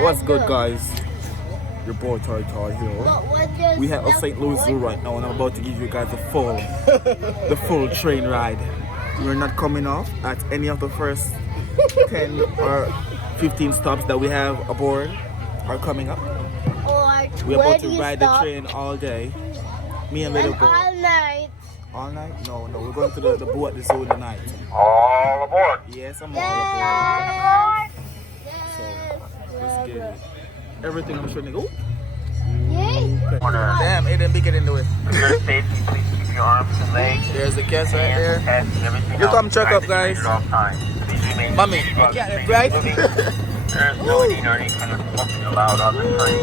What's good, guys? Your boy Ty here. We have a St. Louis Zoo right now, and I'm about to give you guys the full train ride. We're not coming off at any of the first 10 or 15 stops that we have aboard are coming up. We're about to ride the train all day. Me and little boy. All night. All night? No, we're going to the boo at the zoo tonight. All aboard. Yes, I'm all aboard. So, let's get it. Everything I'm showing you. Yay! Okay. Damn, it didn't get into it. For your safety, please keep your arms and legs. There's the cats right there. Everything You else come check is up, guys. Please remain Mommy, seated you while the can't train right? is moving. There is no eating or any kind of smoking allowed on the train.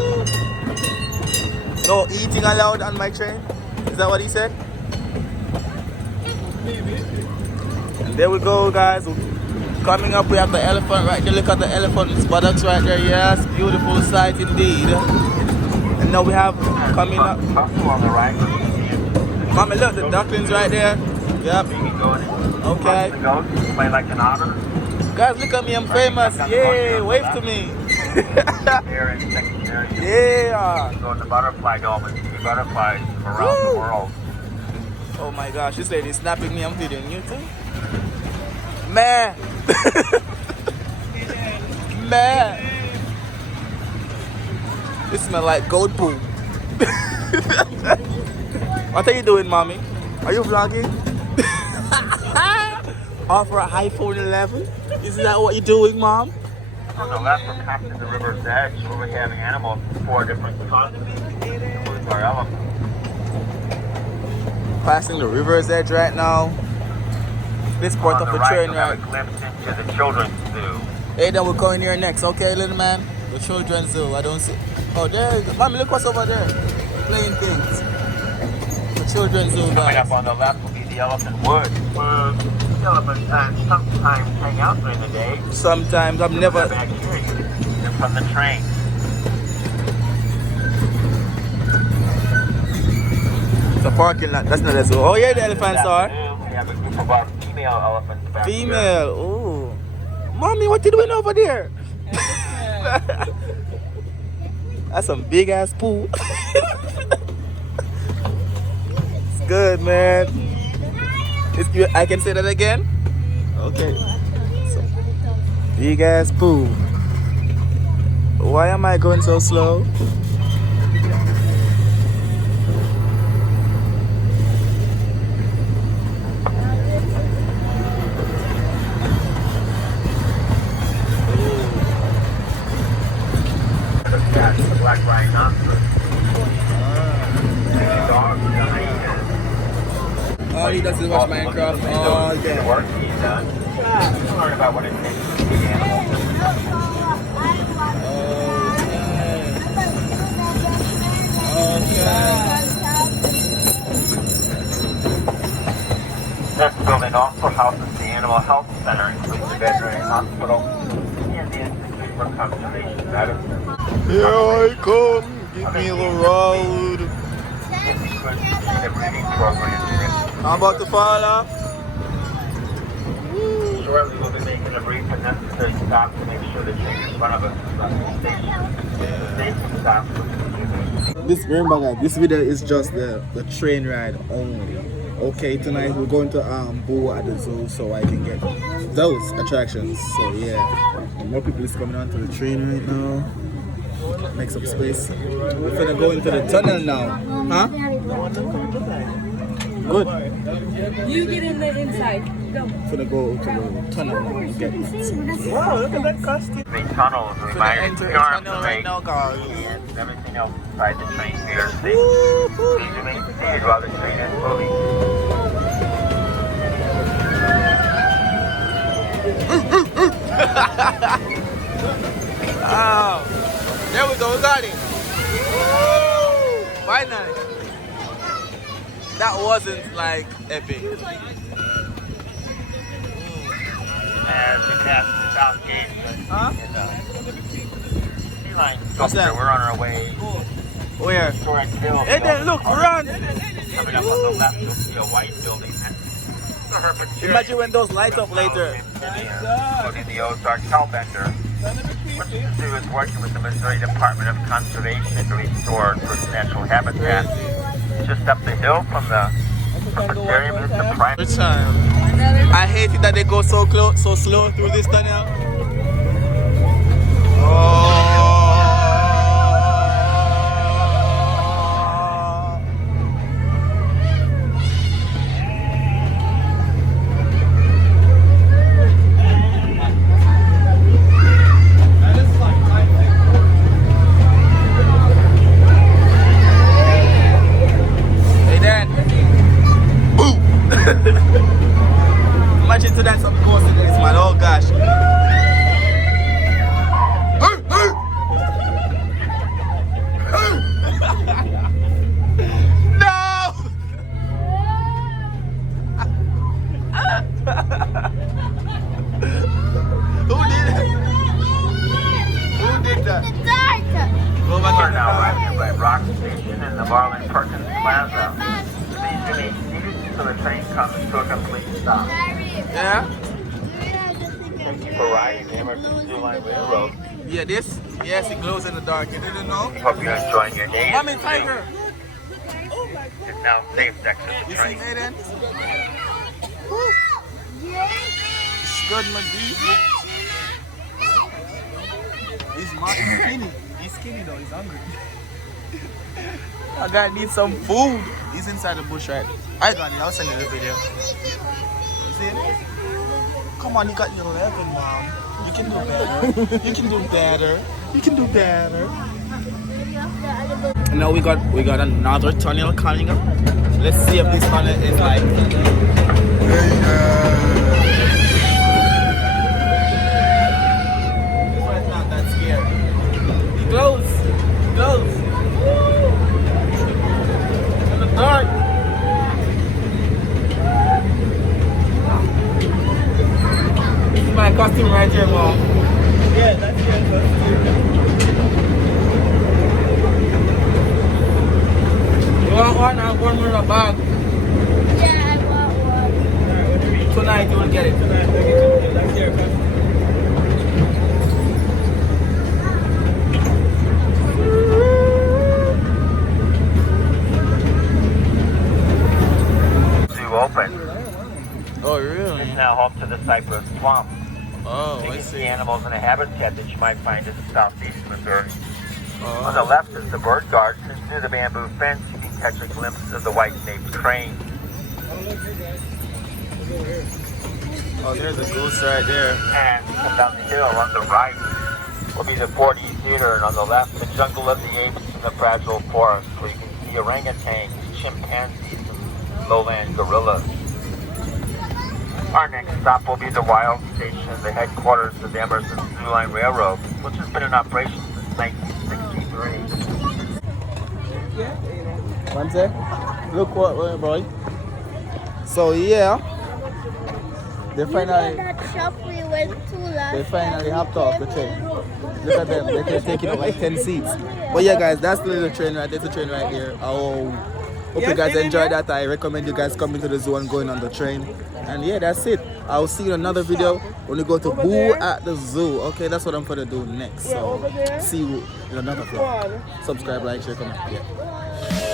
No eating allowed on my train? Is that what he said? And there we go, guys. Coming up, we have the elephant right there. Look at the elephant's buttocks right there. Yes, beautiful sight indeed. And now we have coming up. On the right. Mommy, look, the ducklings right there. Yep. Okay. The goat, play like an otter. Guys, look at me, I'm famous. Yay, wave to me. There in secondary. Yeah. Go to butterfly dome and see butterflies from around the world. Oh my gosh, this lady is snapping me. I'm videoing you too. Man. Man. This smells like goat poo. What are you doing, mommy? Are you vlogging? Off for an iPhone 11? Is that what you're doing, mom? On the left, we're passing the river's edge where we have animals from 4 different continents, including our elephants. Passing the river's edge right now. This part of the train, right? right? We have a glimpse into the children's zoo. Hey, then we're going here next, okay, little man? The children's zoo. I don't see. Oh, there. Mommy, look what's over there. Playing things. The children's zoo, Coming guys. up on the left will be the elephant woods, where the elephants sometimes hang out during the day. Sometimes I've never. Back here, you can see them from the train. It's a parking lot. That's not a zoo. Oh, yeah, the elephants are. We have a group of our female elephants back here. Female. Ooh. Mommy, what you doing over there? That's some big ass pool. It's good, man. I can say that again? Okay. So, big ass pool. Why am I going so slow? The black rhinoceros. The dog, the hyenas. All he does is watch Minecraft all day. The work he's done. Learn about what it takes to be animals. This building also houses the Animal Health Center, including the veterinary hospital and the Institute for Conservation Medicine. Here I come. Give me the road. This includes the breeding program here. I'm about to fall off. Shortly, we'll be making a brief and necessary stop to make sure the train in front of us is not the station. The station stop will be Remember guys, this video is just the train ride only. Okay, tonight we're going to Boo at the zoo so I can get those attractions. So yeah, more people is coming onto the train right now. Make some space. We're gonna go into the tunnel now. Huh? Good. You get in the inside. Go. We're gonna go to the tunnel now. Okay. Wow, look at that costume. The tunnel is a We're gonna reminder enter to the your arms tunnel and right legs now, guys. and everything else inside the train for your safety. Please remain seated while the train is moving. Oh, there we go, we got it. Woo! Finally. That wasn't like epic. As we pass the south gate Huh? in the sea line What's that? we're on our way Where? to Torrent Hill. Hey, then look, run! Coming up on the left, you'll see a white building. Imagine when those lights up later. Including the Ozark Hellbender. What you can do is working with the Missouri Department of Conservation to restore its natural habitat. Just up the hill from the aquarium is the private Time. I hate it that they go so close, so slow through this tunnel. Hey, Dad. Boo! Imagine to that some ghost in this, man. Oh gosh. No! Who did it? Who did that? Go back We're in now the right here by Rock Station and the Marlin Perkins Plaza. Please remain seated until the train comes to a complete stop. Yeah? Thank you for riding the Emerson Zoo Line Railroad. Yeah, this? Yes, it glows in the dark. You didn't know? We hope you're enjoying your day. Mommy, Tiger! It's now safe to exit the You see train. Aiden? It's good, McGee. He's skinny. He's skinny though, he's hungry. I gotta need some food. He's inside the bush, right? I got it, I'll send you the video. You see it? Come on, you got your 11, Mom. You can do better. You can do better. You can do better. Now we got another tunnel coming up. Let's see if this tunnel is like. This one is not that scary. It glows. It glows. In the dark. This is my costume right here, Mom. Yeah, that's your costume. You want one? I have one more in a bag. Yeah, I want one. Tonight you will get it. Tonight we'll get it. That's your costume. Zoo open. Oh, really? It's now home to the cypress swamp. Oh, You I can see see. animals in a habitat that you might find in southeast Missouri. On Oh. the left is the bird garden, and through the bamboo fence you can catch a glimpse of the white-naped crane. Oh, there's a goose right there. And come down the hill on the right will be the 4D Theater, and on the left, the Jungle of the Apes and the Fragile Forest, where you can see orangutans, chimpanzees, and lowland gorillas. Our next stop will be the Wild Station, the headquarters of the Emerson Zoo Line Railroad, which has been in operation since 1963. One sec. Look what, boy. So yeah, they finally that shop we went to last hopped off the train. Look at them, they're taking up like 10 seats. But yeah, guys, that's the little train right there. There's a train right there. Oh, hope you guys enjoyed that. I recommend you guys coming to the zoo and going on the train. And yeah, that's it. I'll see you in another video when we go to Boo at the Zoo. Okay, that's what I'm gonna do next. So see you in another vlog. Subscribe, like, share, comment. Yeah.